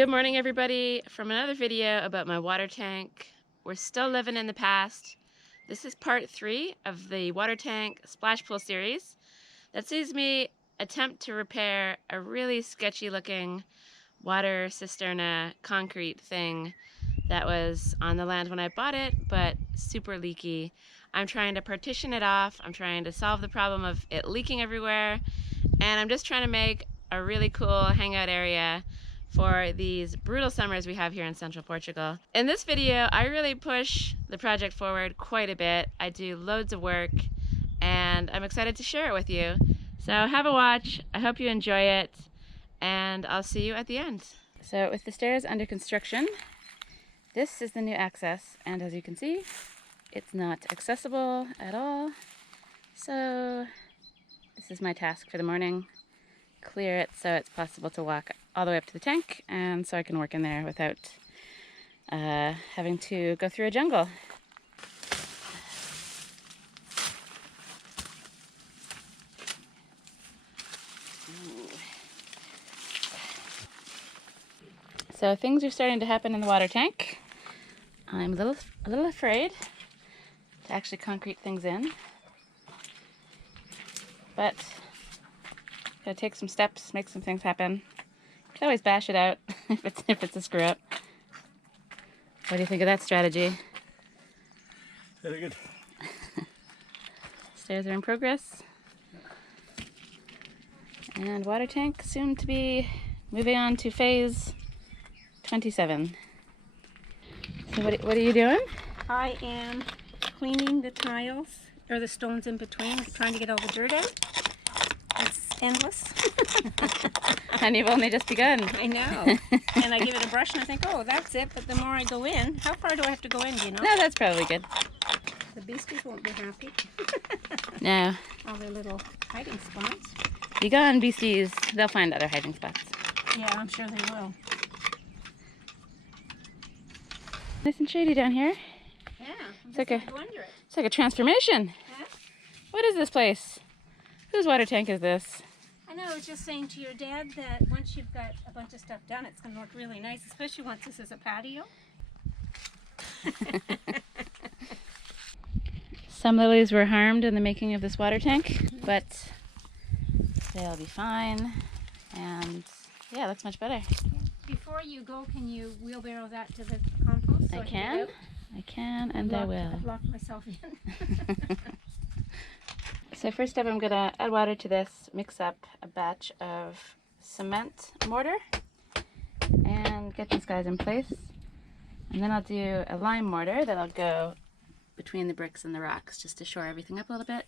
Good morning, everybody, from another video about my water tank. We're still living in the past. This is part 3 of the water tank splash pool series that sees me attempt to repair a really sketchy looking water cisterna concrete thing that was on the land when I bought it, but super leaky. I'm trying to partition it off. I'm trying to solve the problem of it leaking everywhere, and I'm just trying to make a really cool hangout area for these brutal summers we have here in central Portugal. In this video, I really push the project forward quite a bit. I do loads of work, and I'm excited to share it with you. So have a watch. I hope you enjoy it, and I'll see you at the end. So with the stairs under construction, this is the new access, and as you can see, it's not accessible at all. So this is my task for the morning. Clear it so it's possible to walk all the way up to the tank, and so I can work in there without having to go through a jungle. So things are starting to happen in the water tank. I'm a little afraid to actually concrete things in, but gotta take some steps, make some things happen. You can always bash it out if it's a screw up. What do you think of that strategy? Very good. Stairs are in progress. And water tank soon to be moving on to phase 27. So what are you doing? I am cleaning the tiles, or the stones in between, trying to get all the dirt out. It's endless. And you've only just begun. I know. And I give it a brush and I think, oh, that's it. But the more I go in, how far do I have to go in, do you know? No, that's probably good. The beasties won't be happy. No. All their little hiding spots. Be gone, beasties. They'll find other hiding spots. Yeah, I'm sure they will. Nice and shady down here. Yeah, I'm It's like a, go under it. it's like a transformation. Huh? What is this place? Whose water tank is this? I know, I was just saying to your dad that once you've got a bunch of stuff done, it's going to look really nice, especially once this is a patio. Some lilies were harmed in the making of this water tank, but they'll be fine. And yeah, it looks much better. Before you go, can you wheelbarrow that to the compost? So I can, and I will. I've locked myself in. So first up, I'm gonna add water to this, mix up a batch of cement mortar, and get these guys in place. And then I'll do a lime mortar that'll go between the bricks and the rocks just to shore everything up a little bit,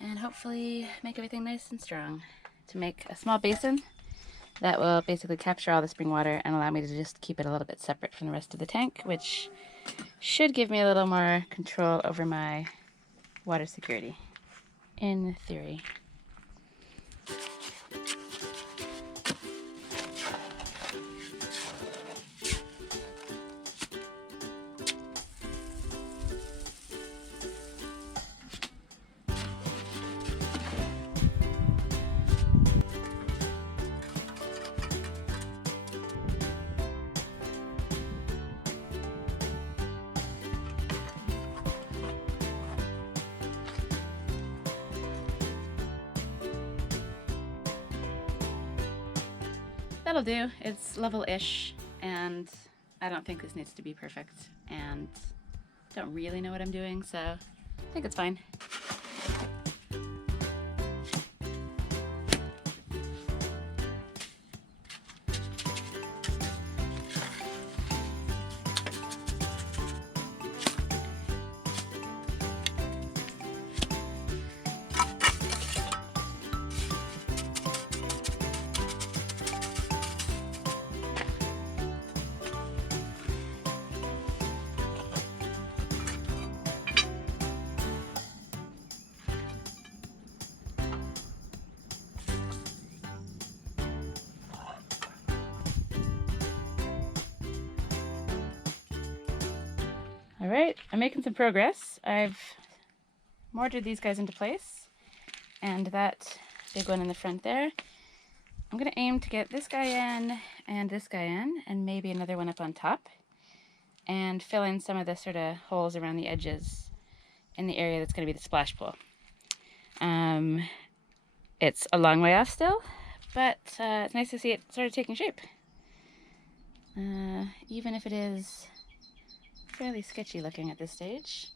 and hopefully make everything nice and strong. To make a small basin that will basically capture all the spring water and allow me to just keep it a little bit separate from the rest of the tank, which should give me a little more control over my water security, in theory. That'll do. It's level-ish, and I don't think this needs to be perfect, and don't really know what I'm doing, so I think it's fine. All right, I'm making some progress. I've mortared these guys into place, and that big one in the front there I'm going to aim to get this guy in and this guy in and maybe another one up on top and fill in some of the sort of holes around the edges in the area that's going to be the splash pool. It's a long way off still, but it's nice to see it sort of taking shape. Even if it is fairly sketchy looking at this stage.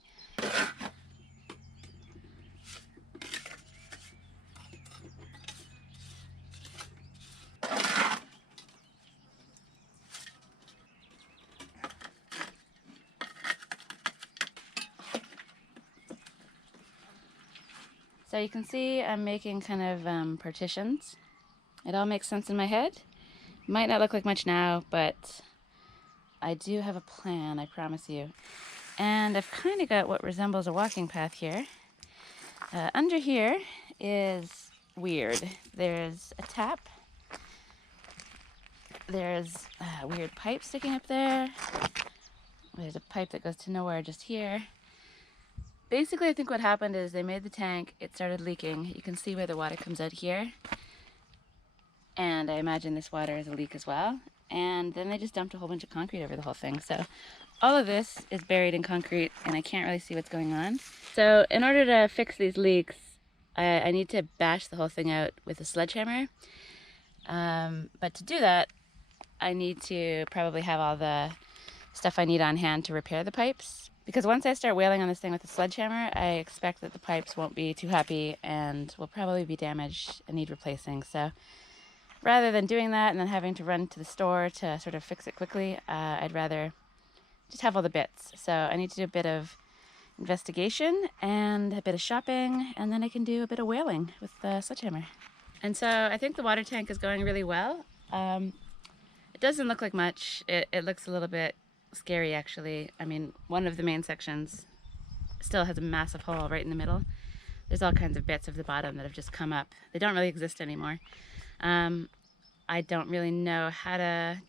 So you can see I'm making kind of partitions. It all makes sense in my head. Might not look like much now, but I do have a plan, I promise you. And I've kind of got what resembles a walking path here. Under here is weird. There's a tap. There's a weird pipe sticking up there. There's a pipe that goes to nowhere just here. Basically, I think what happened is they made the tank, it started leaking. You can see where the water comes out here. And I imagine this water is a leak as well. And then they just dumped a whole bunch of concrete over the whole thing. So all of this is buried in concrete and I can't really see what's going on. So in order to fix these leaks, I need to bash the whole thing out with a sledgehammer. But to do that, I need to probably have all the stuff I need on hand to repair the pipes. Because once I start wailing on this thing with a sledgehammer, I expect that the pipes won't be too happy and will probably be damaged and need replacing. So rather than doing that and then having to run to the store to sort of fix it quickly, I'd rather just have all the bits. So I need to do a bit of investigation and a bit of shopping, and then I can do a bit of whaling with the sledgehammer. And so I think the water tank is going really well. It doesn't look like much. It looks a little bit scary actually. I mean, one of the main sections still has a massive hole right in the middle. There's all kinds of bits of the bottom that have just come up. They don't really exist anymore. I don't really know how to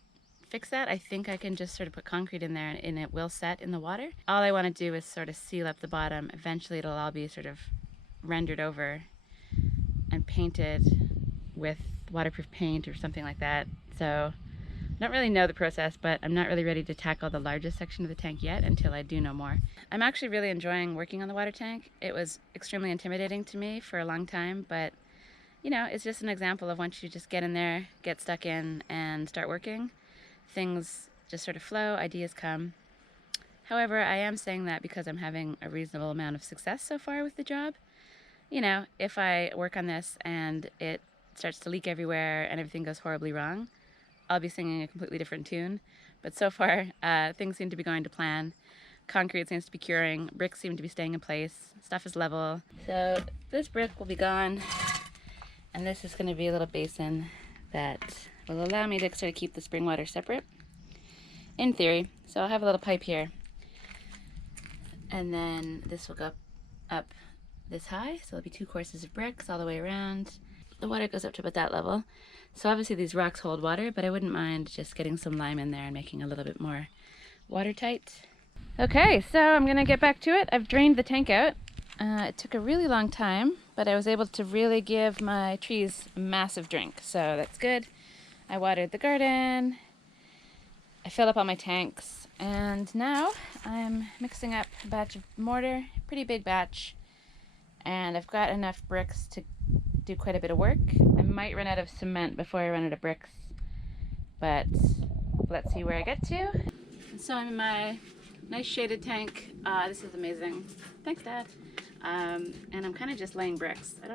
fix that. I think I can just sort of put concrete in there and it will set in the water. All I want to do is sort of seal up the bottom. Eventually it'll all be sort of rendered over and painted with waterproof paint or something like that. So I don't really know the process, but I'm not really ready to tackle the largest section of the tank yet until I do know more. I'm actually really enjoying working on the water tank. It was extremely intimidating to me for a long time, but you know, it's just an example of once you just get in there, get stuck in, and start working, things just sort of flow, ideas come. However, I am saying that because I'm having a reasonable amount of success so far with the job. You know, if I work on this and it starts to leak everywhere and everything goes horribly wrong, I'll be singing a completely different tune. But so far, things seem to be going to plan. Concrete seems to be curing, bricks seem to be staying in place, stuff is level. So this brick will be gone, and this is going to be a little basin that will allow me to sort of keep the spring water separate, in theory. So I'll have a little pipe here, and then this will go up this high, so there'll be 2 courses of bricks all the way around. The water goes up to about that level. So obviously these rocks hold water, but I wouldn't mind just getting some lime in there and making it a little bit more watertight. Okay, so I'm gonna get back to it. I've drained the tank out. It took a really long time, but I was able to really give my trees a massive drink, so that's good. I watered the garden, I filled up all my tanks, and now I'm mixing up a batch of mortar, pretty big batch, and I've got enough bricks to do quite a bit of work. I might run out of cement before I run out of bricks, but let's see where I get to. So I'm in my nice shaded tank. This is amazing. Thanks, Dad. And I'm kind of just laying bricks. I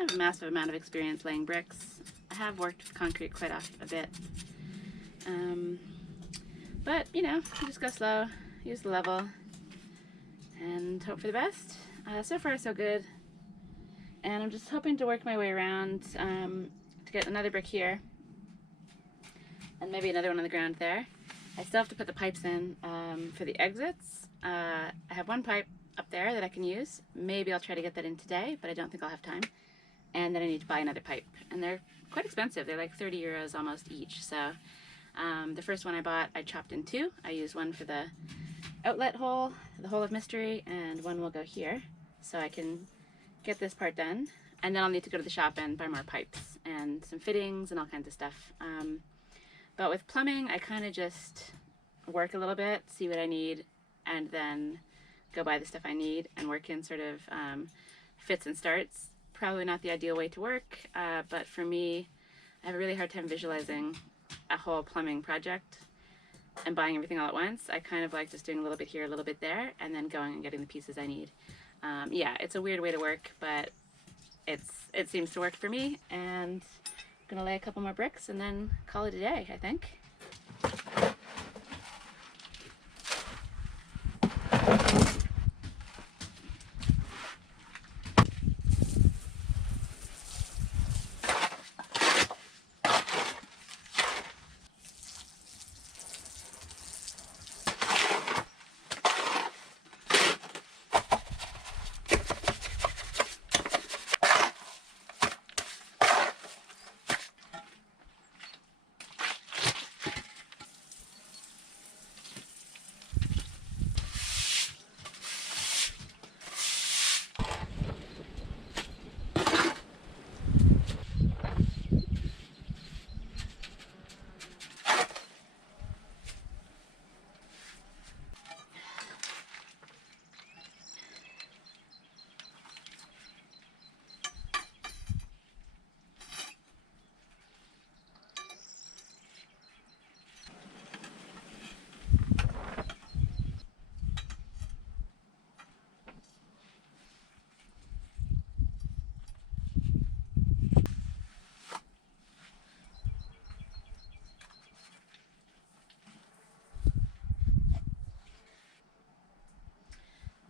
have a massive amount of experience laying bricks. I have worked with concrete quite a bit. But, you know, you just go slow, use the level, and hope for the best. So far, so good. And I'm just hoping to work my way around to get another brick here, and maybe another one on the ground there. I still have to put the pipes in for the exits. I have one pipe up there that I can use. Maybe I'll try to get that in today, but I don't think I'll have time. And then I need to buy another pipe, and they're quite expensive. They're like 30 euros almost each. So the first one I bought, I chopped in 2. I used one for the outlet hole, the hole of mystery, and one will go here, so I can get this part done, and then I'll need to go to the shop and buy more pipes and some fittings and all kinds of stuff. But with plumbing, I kind of just work a little bit, see what I need, and then go buy the stuff I need and work in sort of fits and starts. Probably not the ideal way to work, but for me, I have a really hard time visualizing a whole plumbing project and buying everything all at once. I kind of like just doing a little bit here, a little bit there, and then going and getting the pieces I need. Yeah, it's a weird way to work, but it seems to work for me, and I'm gonna lay a couple more bricks and then call it a day, I think.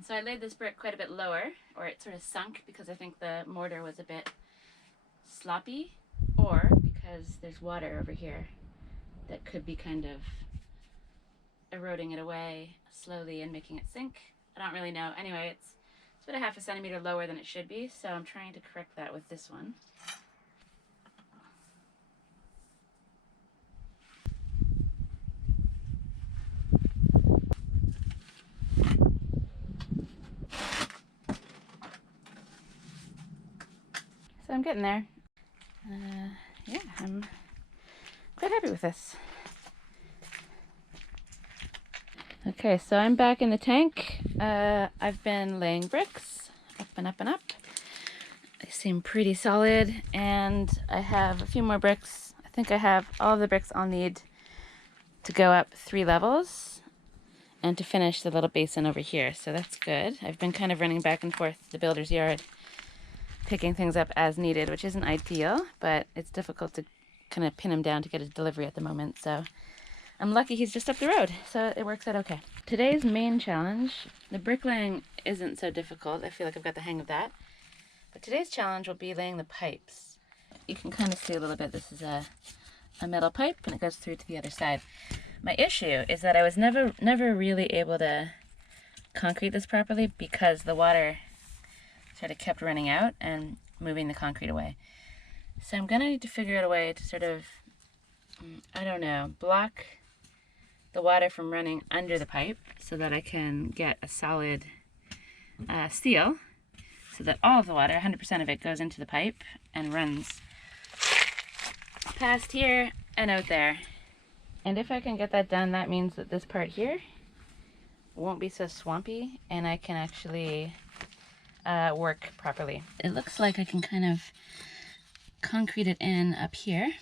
So I laid this brick quite a bit lower, or it sort of sunk because I think the mortar was a bit sloppy, or because there's water over here that could be kind of eroding it away slowly and making it sink. I don't really know. Anyway, it's about a half a centimeter lower than it should be, so I'm trying to correct that with this one. So I'm getting there. Yeah, I'm quite happy with this. Okay, so I'm back in the tank. I've been laying bricks up and up and up. They seem pretty solid, and I have a few more bricks. I think I have all of the bricks I'll need to go up 3 levels and to finish the little basin over here, so that's good. I've been kind of running back and forth the builder's yard, picking things up as needed, which isn't ideal, but it's difficult to kind of pin him down to get a delivery at the moment, so I'm lucky he's just up the road, so it works out okay. Today's main challenge, the bricklaying isn't so difficult. I feel like I've got the hang of that. But today's challenge will be laying the pipes. You can kind of see a little bit, this is a metal pipe and it goes through to the other side. My issue is that I was never really able to concrete this properly because the water sort of kept running out and moving the concrete away. So I'm gonna need to figure out a way to sort of, I don't know, block the water from running under the pipe so that I can get a solid seal so that all of the water, 100% of it, goes into the pipe and runs past here and out there. And if I can get that done, that means that this part here won't be so swampy and I can actually work properly. It looks like I can kind of concrete it in up here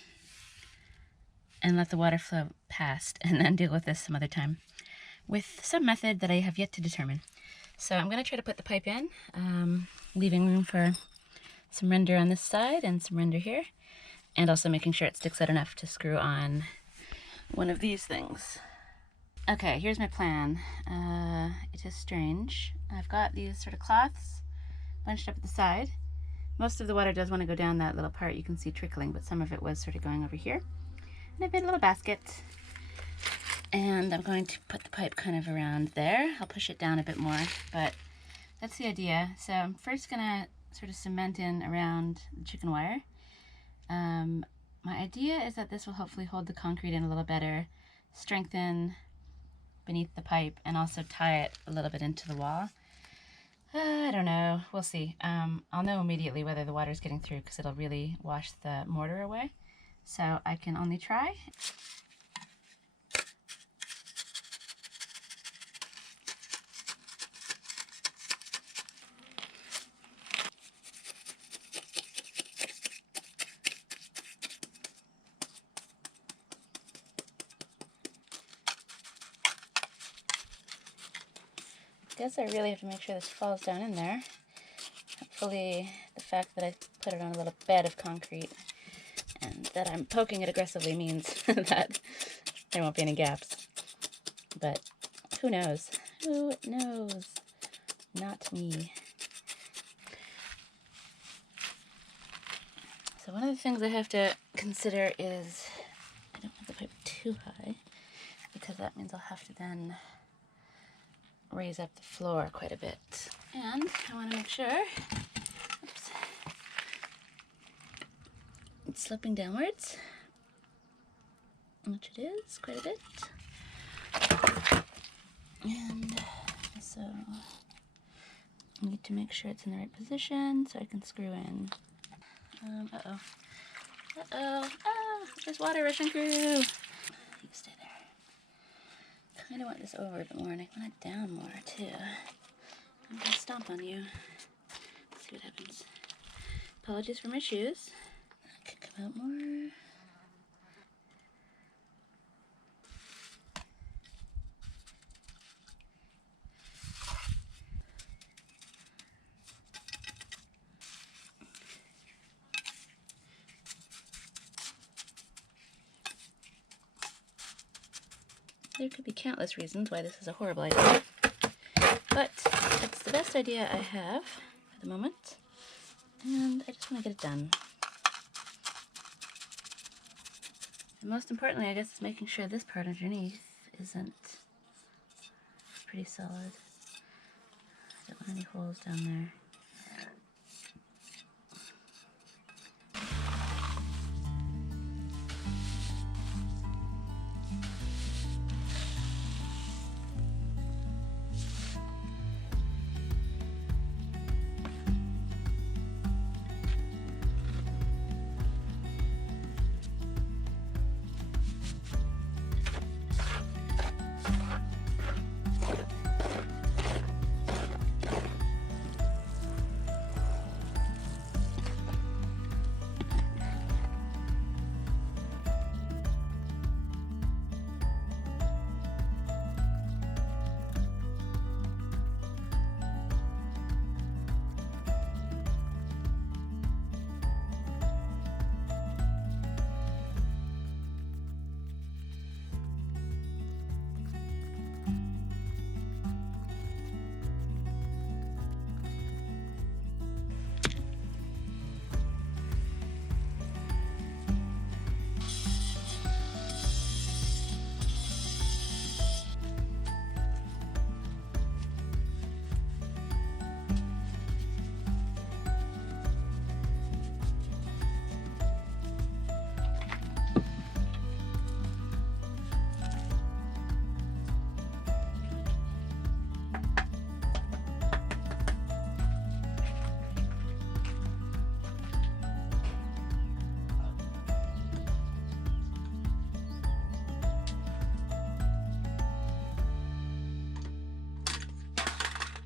and let the water flow past and then deal with this some other time with some method that I have yet to determine. So I'm going to try to put the pipe in, leaving room for some render on this side and some render here, and also making sure it sticks out enough to screw on one of these things. Okay, here's my plan. It is strange. I've got these sort of cloths bunched up at the side. Most of the water does want to go down that little part you can see trickling, but some of it was sort of going over here. And I've made a little basket, and I'm going to put the pipe kind of around there. I'll push it down a bit more, but that's the idea. So I'm first gonna sort of cement in around the chicken wire. My idea is that this will hopefully hold the concrete in a little better, strengthen beneath the pipe, and also tie it a little bit into the wall. I don't know. We'll see. I'll know immediately whether the water's getting through because it'll really wash the mortar away. So I can only try. I guess I really have to make sure this falls down in there. Hopefully the fact that I put it on a little bed of concrete and that I'm poking it aggressively means that there won't be any gaps. But who knows? Who knows? Not me. So one of the things I have to consider is I don't want the pipe too high because that means I'll have to then raise up the floor quite a bit. And I want to make sure, oops, it's sloping downwards, which it is quite a bit. And so I need to make sure it's in the right position so I can screw in. Uh-oh. Uh-oh. Ah, there's water rushing through. You stay there. Kind of want this over a bit more, and I want it down more, too. I'm going to stomp on you. See what happens. Apologies for my shoes. That could come out more. There could be countless reasons why this is a horrible idea, but it's the best idea I have at the moment, and I just want to get it done. And most importantly, I guess, is making sure this part underneath isn't pretty solid. I don't want any holes down there.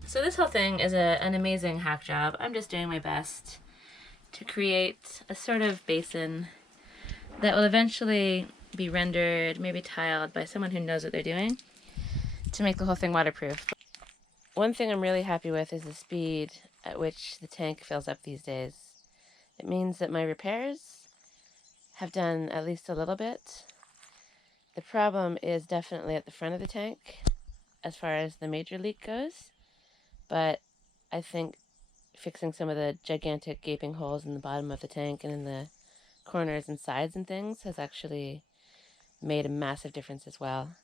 So this whole thing is an amazing hack job. I'm just doing my best to create a sort of basin that will eventually be rendered, maybe tiled by someone who knows what they're doing to make the whole thing waterproof. One thing I'm really happy with is the speed at which the tank fills up these days. It means that my repairs have done at least a little bit. The problem is definitely at the front of the tank as far as the major leak goes. But I think fixing some of the gigantic gaping holes in the bottom of the tank and in the corners and sides and things has actually made a massive difference as well.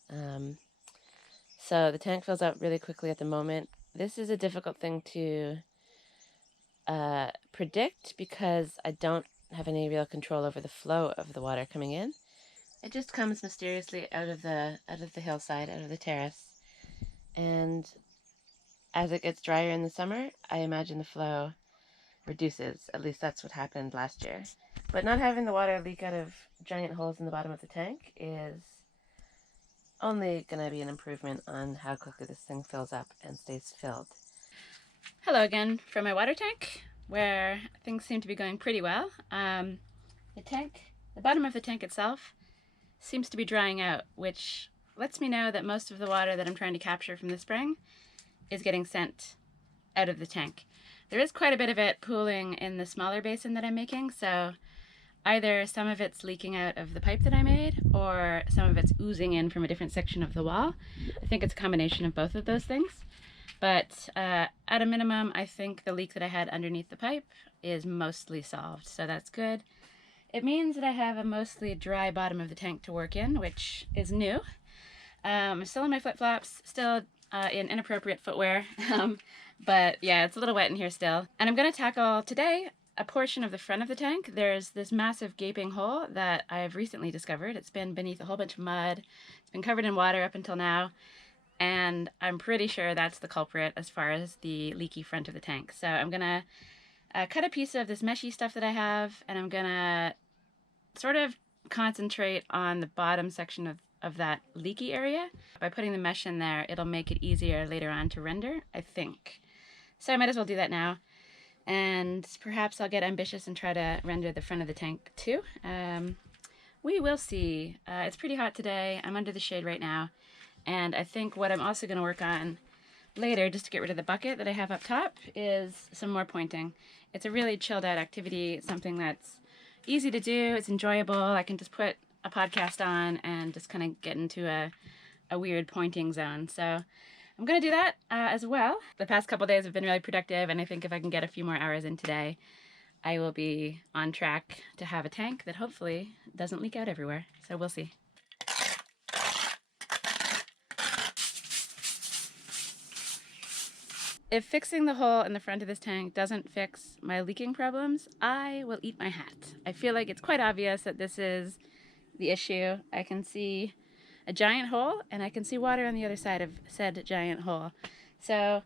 So the tank fills up really quickly at the moment. This is a difficult thing to predict because I don't have any real control over the flow of the water coming in. It just comes mysteriously out of the hillside, out of the terrace, and as it gets drier in the summer, I imagine the flow reduces. At least that's what happened last year. But not having the water leak out of giant holes in the bottom of the tank is only going to be an improvement on how quickly this thing fills up and stays filled. Hello again from my water tank, where things seem to be going pretty well. The bottom of the tank itself seems to be drying out, which lets me know that most of the water that I'm trying to capture from the spring is getting sent out of the tank. There is quite a bit of it pooling in the smaller basin that I'm making, so either some of it's leaking out of the pipe that I made, or some of it's oozing in from a different section of the wall. I think it's a combination of both of those things. But at a minimum, I think the leak that I had underneath the pipe is mostly solved, so that's good. It means that I have a mostly dry bottom of the tank to work in, which is new. I'm still in my flip-flops, still in inappropriate footwear, but yeah, it's a little wet in here still. And I'm going to tackle today a portion of the front of the tank. There's this massive gaping hole that I've recently discovered. It's been beneath a whole bunch of mud. It's been covered in water up until now, and I'm pretty sure that's the culprit as far as the leaky front of the tank. So I'm going to cut a piece of this meshy stuff that I have, and I'm going to sort of concentrate on the bottom section of that leaky area. By putting the mesh in there, it'll make it easier later on to render, I think. So I might as well do that now. And perhaps I'll get ambitious and try to render the front of the tank too. We will see. It's pretty hot today. I'm under the shade right now. And I think what I'm also going to work on later, just to get rid of the bucket that I have up top, is some more pointing. It's a really chilled out activity, something that's easy to do, it's enjoyable. I can just put a podcast on and just kind of get into a weird pointing zone. So I'm going to do that as well. The past couple days have been really productive, and I think if I can get a few more hours in today, I will be on track to have a tank that hopefully doesn't leak out everywhere. So we'll see. If fixing the hole in the front of this tank doesn't fix my leaking problems, I will eat my hat. I feel like it's quite obvious that this is the issue. I can see a giant hole, and I can see water on the other side of said giant hole. So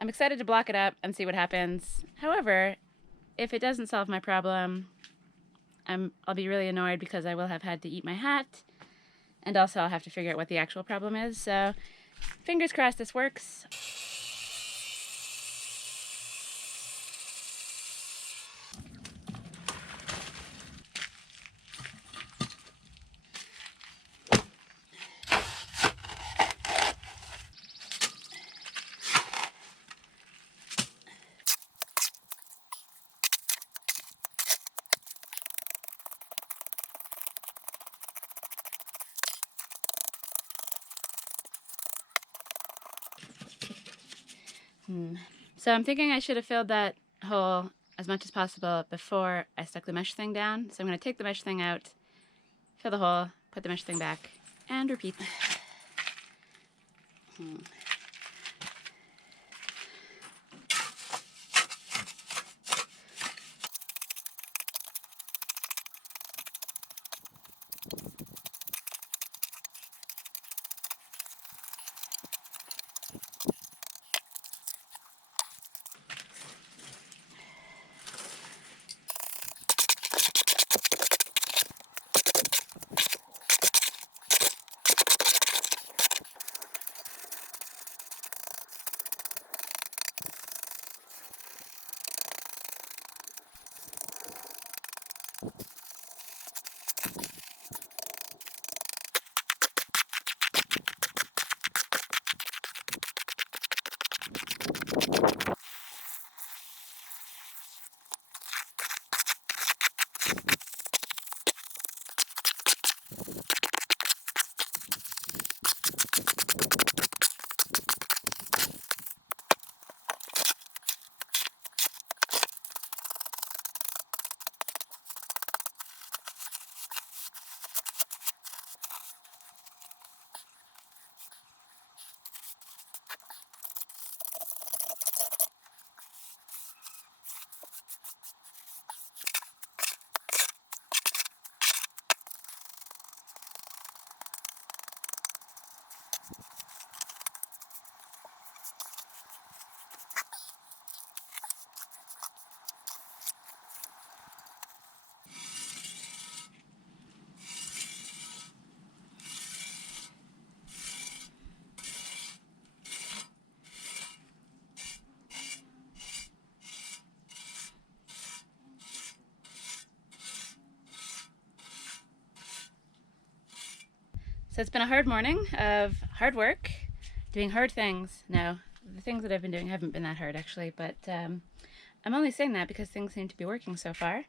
I'm excited to block it up and see what happens. However, if it doesn't solve my problem, I'll be really annoyed because I will have had to eat my hat, and also I'll have to figure out what the actual problem is. So fingers crossed this works. So I'm thinking I should have filled that hole as much as possible before I stuck the mesh thing down. So I'm going to take the mesh thing out, fill the hole, put the mesh thing back, and repeat. So it's been a hard morning of hard work, doing hard things. No, the things that I've been doing haven't been that hard actually, but I'm only saying that because things seem to be working so far.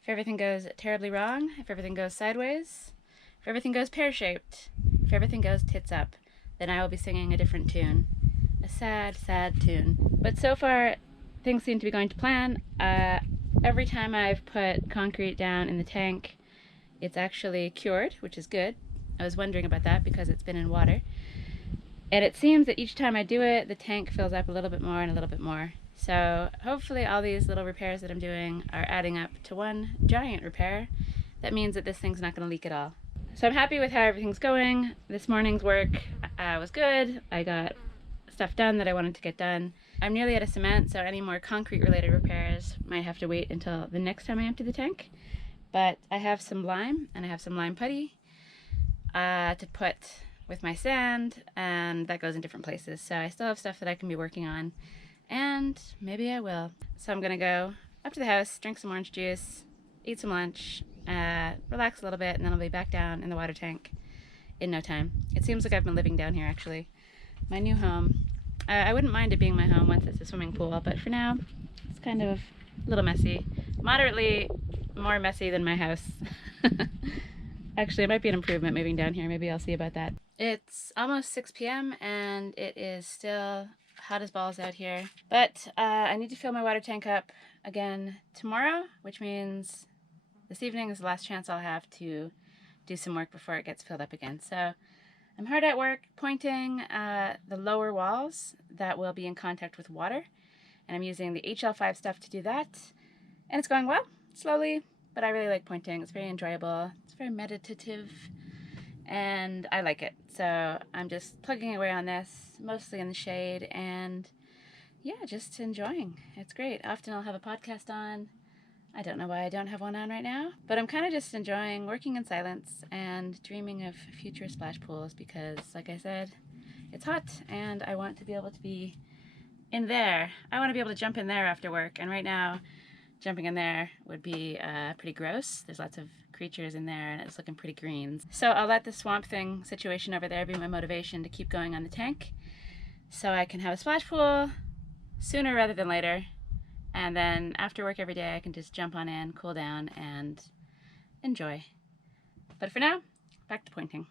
If everything goes terribly wrong, if everything goes sideways, if everything goes pear-shaped, if everything goes tits up, then I will be singing a different tune. A sad, sad tune. But so far, things seem to be going to plan. Every time I've put concrete down in the tank, it's actually cured, which is good. I was wondering about that because it's been in water. And it seems that each time I do it, the tank fills up a little bit more and a little bit more. So hopefully all these little repairs that I'm doing are adding up to one giant repair. That means that this thing's not going to leak at all. So I'm happy with how everything's going. This morning's work was good. I got stuff done that I wanted to get done. I'm nearly out of cement, so any more concrete related repairs might have to wait until the next time I empty the tank. But I have some lime, and I have some lime putty to put with my sand, and that goes in different places. So I still have stuff that I can be working on, and maybe I will. So I'm gonna go up to the house, drink some orange juice, eat some lunch, relax a little bit, and then I'll be back down in the water tank in no time. It seems like I've been living down here actually. My new home. I wouldn't mind it being my home once it's a swimming pool, but for now it's kind of a little messy. Moderately more messy than my house. Actually, it might be an improvement moving down here. Maybe I'll see about that. It's almost 6 p.m. and it is still hot as balls out here. But I need to fill my water tank up again tomorrow, which means this evening is the last chance I'll have to do some work before it gets filled up again. So I'm hard at work pointing the lower walls that will be in contact with water. And I'm using the HL5 stuff to do that. And it's going well, slowly, but I really like pointing. It's very enjoyable. It's very meditative. And I like it. So I'm just plugging away on this, mostly in the shade, and yeah, just enjoying. It's great. Often I'll have a podcast on. I don't know why I don't have one on right now, but I'm kind of just enjoying working in silence and dreaming of future splash pools because, like I said, it's hot and I want to be able to be in there. I want to be able to jump in there after work, and right now jumping in there would be pretty gross. There's lots of creatures in there and it's looking pretty green. So I'll let the swamp thing situation over there be my motivation to keep going on the tank so I can have a splash pool sooner rather than later. And then after work every day I can just jump on in, cool down, and enjoy. But for now, back to pointing.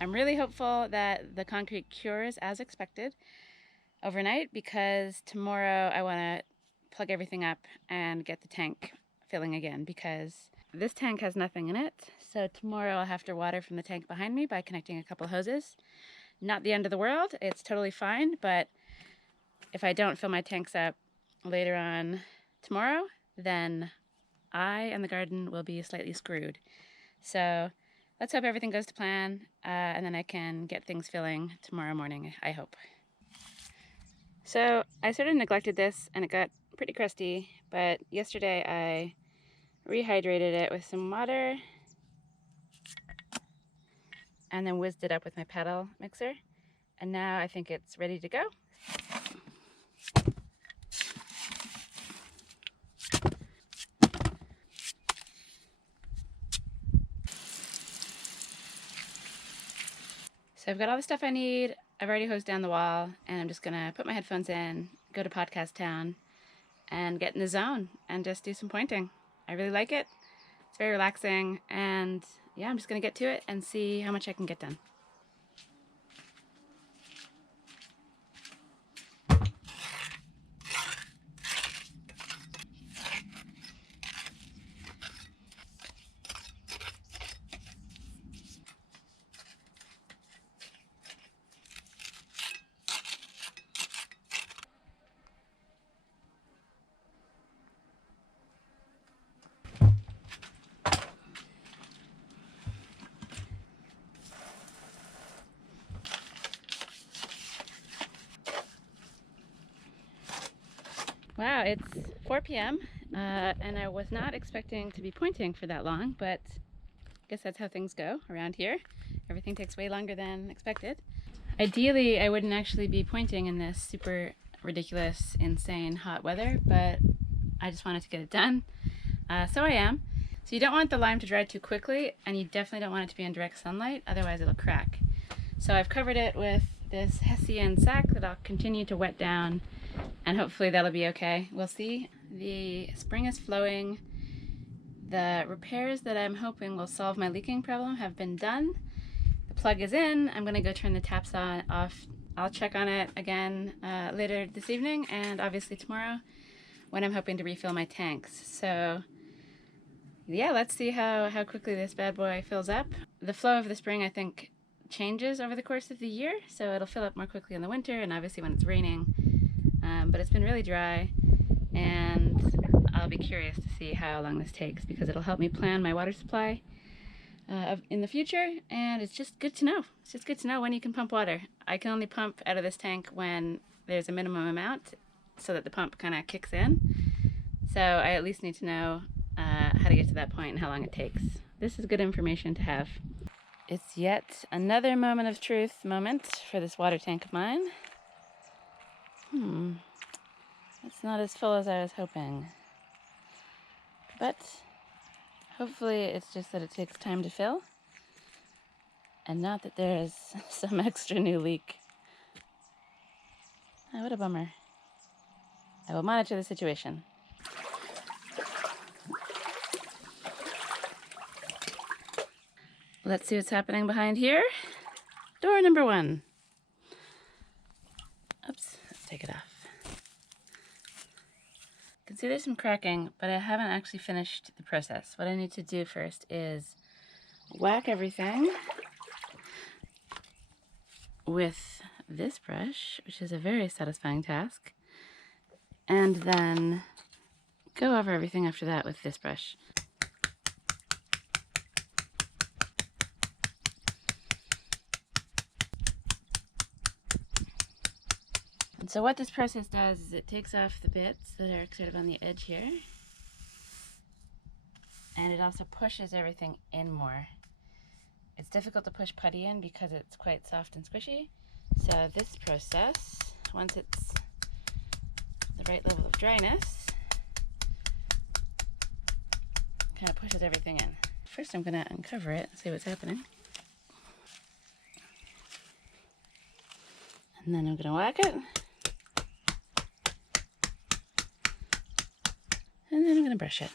I'm really hopeful that the concrete cures as expected overnight because tomorrow I want to plug everything up and get the tank filling again because this tank has nothing in it. So tomorrow I'll have to water from the tank behind me by connecting a couple hoses. Not the end of the world. It's totally fine, but if I don't fill my tanks up later on tomorrow, then I and the garden will be slightly screwed. So let's hope everything goes to plan, and then I can get things filling tomorrow morning, I hope. So I sort of neglected this, and it got pretty crusty, but yesterday I rehydrated it with some water, and then whizzed it up with my pedal mixer, and now I think it's ready to go. So I've got all the stuff I need. I've already hosed down the wall, and I'm just gonna put my headphones in, go to Podcast Town, and get in the zone and just do some pointing. I really like it. It's very relaxing, and yeah, I'm just gonna get to it and see how much I can get done. Wow, it's 4 p.m. And I was not expecting to be pointing for that long, but I guess that's how things go around here. Everything takes way longer than expected. Ideally, I wouldn't actually be pointing in this super ridiculous, insane hot weather, but I just wanted to get it done. So I am. So you don't want the lime to dry too quickly, and you definitely don't want it to be in direct sunlight, otherwise it'll crack. So I've covered it with this Hessian sack that I'll continue to wet down, and hopefully that'll be okay. We'll see. The spring is flowing. The repairs that I'm hoping will solve my leaking problem have been done. The plug is in. I'm gonna go turn the taps off. I'll check on it again later this evening, and obviously tomorrow when I'm hoping to refill my tanks. So yeah, let's see how quickly this bad boy fills up. The flow of the spring, I think, changes over the course of the year, so it'll fill up more quickly in the winter and obviously when it's raining. But it's been really dry, and I'll be curious to see how long this takes because it'll help me plan my water supply in the future, and it's just good to know. It's just good to know when you can pump water. I can only pump out of this tank when there's a minimum amount so that the pump kind of kicks in. So I at least need to know how to get to that point and how long it takes. This is good information to have. It's yet another moment of truth for this water tank of mine. It's not as full as I was hoping. But hopefully it's just that it takes time to fill and not that there is some extra new leak. Oh, what a bummer. I will monitor the situation. Let's see what's happening behind here. Door number 1. Oops, let's take it off. You can see there's some cracking, but I haven't actually finished the process. What I need to do first is whack everything with this brush, which is a very satisfying task, and then go over everything after that with this brush. And so what this process does is it takes off the bits that are sort of on the edge here, and it also pushes everything in more. It's difficult to push putty in because it's quite soft and squishy. So this process, once it's the right level of dryness, kind of pushes everything in. First I'm going to uncover it and see what's happening. And then I'm going to whack it. And then I'm going to brush it.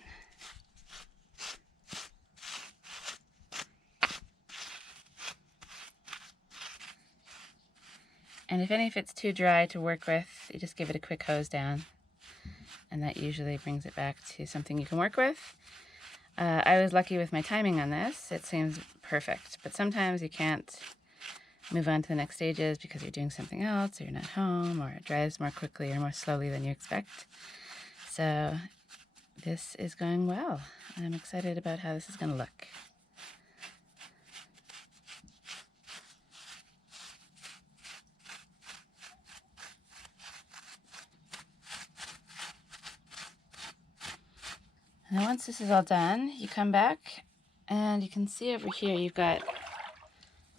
And if it's too dry to work with, you just give it a quick hose down, and that usually brings it back to something you can work with. I was lucky with my timing on this. It seems perfect, but sometimes you can't move on to the next stages because you're doing something else, or you're not home, or it dries more quickly or more slowly than you expect. So this is going well, and I'm excited about how this is going to look. And then once this is all done, you come back and you can see over here you've got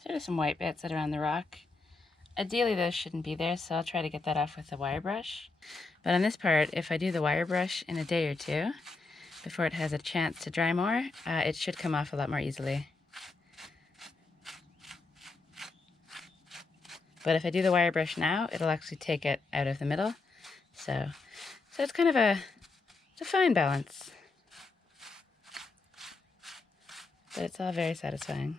sort of some white bits that are on the rock. Ideally those shouldn't be there, so I'll try to get that off with the wire brush. But on this part, if I do the wire brush in a day or two, before it has a chance to dry more, it should come off a lot more easily. But if I do the wire brush now, it'll actually take it out of the middle. So it's kind of it's a fine balance. but it's all very satisfying.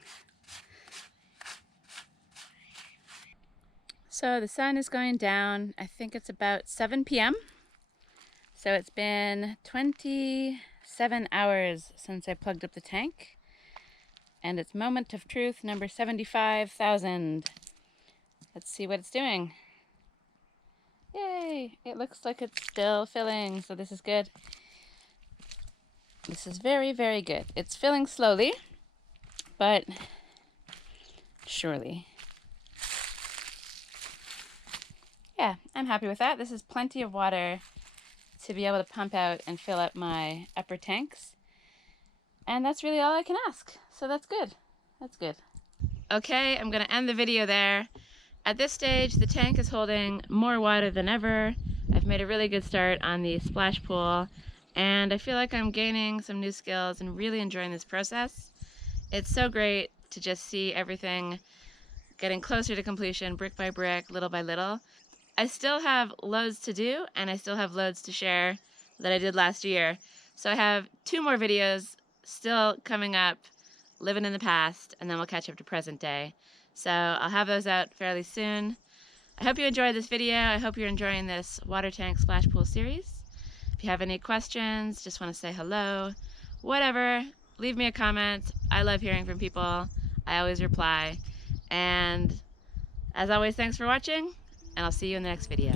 So the sun is going down. I think it's about 7 p.m. So it's been 27 hours since I plugged up the tank. And it's moment of truth number 75,000. Let's see what it's doing. Yay! It looks like it's still filling, so this is good. This is very, very good. It's filling slowly, but surely. Yeah, I'm happy with that. This is plenty of water to be able to pump out and fill up my upper tanks. And that's really all I can ask. So that's good. That's good. Okay, I'm going to end the video there. At this stage, the tank is holding more water than ever. I've made a really good start on the splash pool, and I feel like I'm gaining some new skills and really enjoying this process. It's so great to just see everything getting closer to completion, brick by brick, little by little. I still have loads to do, and I still have loads to share that I did last year. So I have 2 more videos still coming up, living in the past, and then we'll catch up to present day. So I'll have those out fairly soon. I hope you enjoyed this video. I hope you're enjoying this water tank splash pool series. If you have any questions, just want to say hello, whatever, leave me a comment. I love hearing from people. I always reply. And as always, thanks for watching, and I'll see you in the next video.